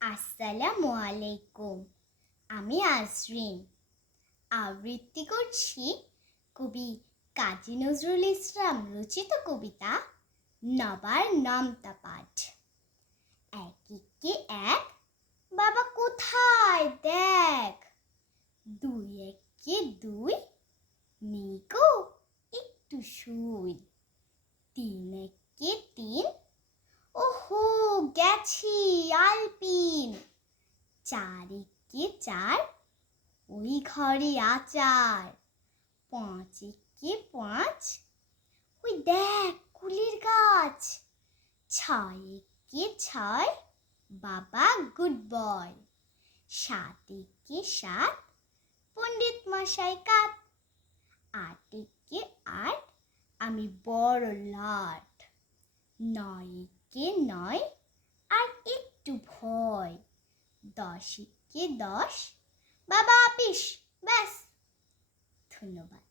আসসালামু আলাইকুম। আমি আজরিন আবৃত্তি করছি কবি কাজী নজরুল ইসলাম রচিত কবিতা নবার নামতা পাঠ। এক একে এক, বাবা কোথায় দেখ। দুই একে দুই, নিগো একটু শুই। তিন একে তিন, ওহো গেছি আলপিন। চার একে চার, ওই ঘরে আচার। পাঁচ একে পাঁচ, ওই দেখ কুলের গাছ। ছয় একে ছয়, বাবা গুড বয়। সাত একে সাত, পণ্ডিত মশাই কাত। আট একে আট, আমি বড় লাট। নয় একে নয়, আর একটু ভয়। দশ একে দশ, বাবা আপিস ব্যাস। ধন্যবাদ।